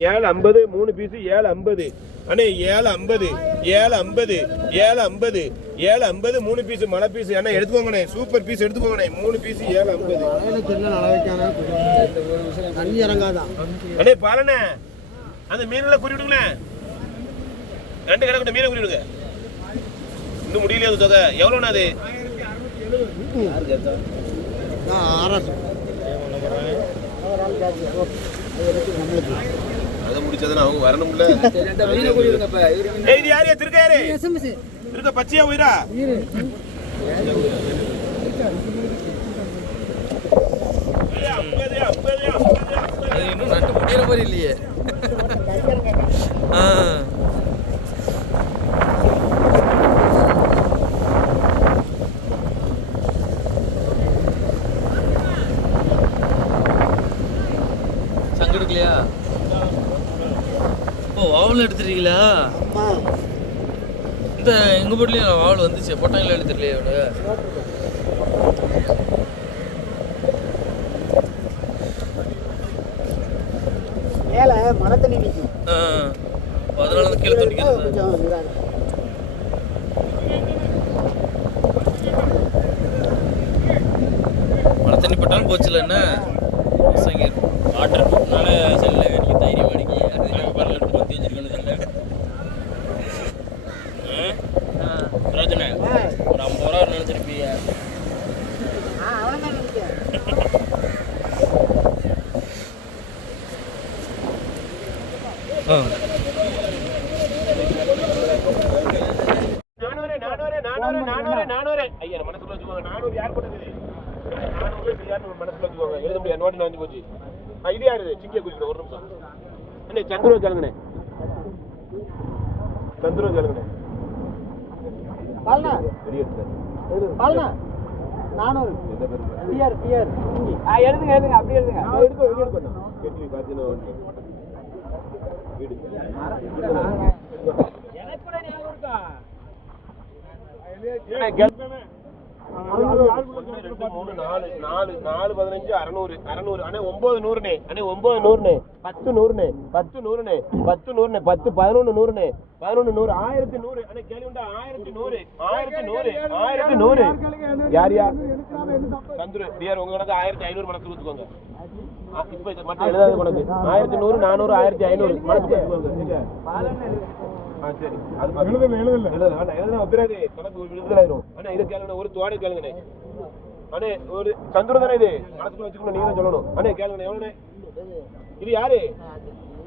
ஏழு ஐம்பது மூணு பீஸு ஏழு ஐம்பது அண்ணே ஏழு ஐம்பது ஏழு ஐம்பது ஏழு ஐம்பது ஏழு ஐம்பது மூணு பீஸ் மழை பீஸ் அண்ணா எடுத்துக்கோங்கண்ணே. சூப்பர் பீஸ் எடுத்துக்கோங்கண்ணே. மூணு பீஸ் ஏழு ஐம்பது தண்ணி இறங்காதான் அண்ணே பாருண்ணே. அந்த மீனில் குறிவிடுங்கண்ணே ரெண்டு கிடக்கு மீனை குறிவிடுங்க இன்னும் முடியலையா அது தொகை? எவ்வளோண்ணா அது? ஆர்எஸ் அதை முடிச்சதுன்னா அவங்க வரணும்ல இது யாரு? திருக்க யாரு? திருக்க பச்சையா உயிரா? இன்னும் நட்டு முடியிற மாதிரி இல்லையே. ஆ. சங்கு எடுக்கலையா? ஓ வாவல் எடுத்துட்டீங்களா? அம்மா இந்த எங்க போட்லயும் வாவல் வந்துச்சு. பொட்டாங்களா எடுத்துடலையா இவனு மேலே மழை தண்ணி நிற்கும் அதனால தான் கீழே துண்டிக்கிறது. மழை தண்ணி பட்டாலும் போச்சுல என்ன? வாட்டர் செல்ல எனக்கு தைரியம் அடிக்கி அது எனக்கு பரல எடுத்து பற்றி வச்சிருக்கேன்னு தெரியல ரோஜனை ஒரு ஐம்பது ரூபா நினச்சிருப்பீங்க ஆ அவ்வளோதான் நினைக்கிறேன் நானூறு நானூறு நானூறு நானூறு நானூறு ஐயா மனசுக்குள்ள வச்சுக்கோங்க நானூறு யார் போட்டது நானூறு இது யார் மனசுக்குள்ள வச்சுக்கோங்க எழுத முடியாது நோட்டு வந்து போச்சு ஆ, இது யாரு சிக்கிய குறிக்கிற ஒரு நிமிஷம் அண்ணே சந்திரோ ஜலங்கண்ணே சந்திரோ ஜலங்கண்ணே பாலனா பெரிய பாலனா நானூறு. பிஆர் ஆ எழுதுங்க எழுதுங்க. அப்படி எழுதுங்க. எடுக்கணும் பார்த்தீங்கன்னா வீடு. எனக்கு கூட ஞாபகம் இருக்கா? ஒன்று ரெண்டு மூணு நாலு நாலு நாலு பதினஞ்சு அறநூறு அறநூறு அண்ணே ஒன்பது நூறுண்ணே அண்ணே ஒன்பது நூறுண்ணே பத்து நூறுண்ணே பத்து நூறுண்ணே பத்து நூறுண்ணே பத்து பதினொன்று நூறுண்ணே பதினொன்று நூறு ஆயிரத்தி நூறு அண்ணே கேள்வி உண்டா? ஆயிரத்தி நூறு ஆயிரத்தி நூறு ஆயிரத்தி நூறு. யார் யார்? சந்துரு டிஆர் உங்க கணக்கு ஆயிரத்தி ஐநூறு மனசு வச்சுக்கோங்க ஆ, இப்ப இது மட்டும் எழுதாத கணக்கு. ஆயிரத்தி நூறு நானூறு ஆயிரத்தி ஐநூறு மனசு ஆ சரி. அது எழுதல எழுதல எழுதல வேண்டாம். எழுதல பிறகு கணக்கு விடுதலாயிரும் அண்ணா இது கேளுங்க ஒரு தோடை கேளுங்கண்ணே. அண்ணே ஒரு சந்துரு தானே இது? மனசுக்குள்ள வச்சுக்கணும் நீங்க தான் சொல்லணும். அண்ணே கேளுங்க எவ்வளோண்ணே? இது யாரு?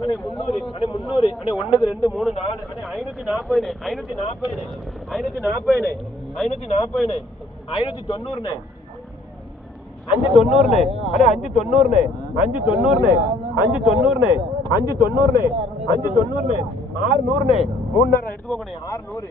அண்ணே முந்நூறு அண்ணே முந்நூறு அண்ணே ஒண்ணுக்கு ரெண்டு மூணு நாலு அண்ணே ஐநூத்தி நாற்பதுண்ணே ஐநூத்தி நாற்பதுண்ணே ஐநூத்தி நாற்பதுண்ணே ஐநூத்தி நாற்பதுண்ணே ஐநூத்தி தொண்ணூறுண்ணே. அஞ்சு தொண்ணூறுண்ணே அண்ணே அஞ்சு தொண்ணூறுண்ணே அஞ்சு தொண்ணூறுண்ணே அஞ்சு தொண்ணூறுண்ணே அஞ்சு தொண்ணூறுண்ணே அஞ்சு தொண்ணூறுண்ணே ஆறு நூறுண்ணே மூணு நேரம் எடுத்துக்கோங்கண்ணே ஆறு நூறு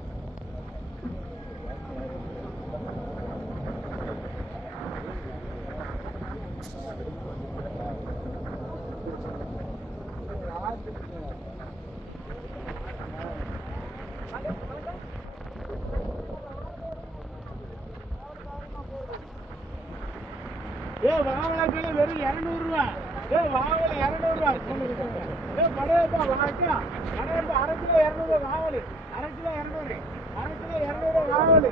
ஏ வாவலக்கிழ வெறும் இரநூறுவா. ஏ வாவல இரநூறுவா. ஏ படையப்பா வாக்கா படையப்பா அரை கிலோ இரநூறு வாவல் அரை கிலோ இரநூறு. அரை கிலோ இரநூறு வாவலு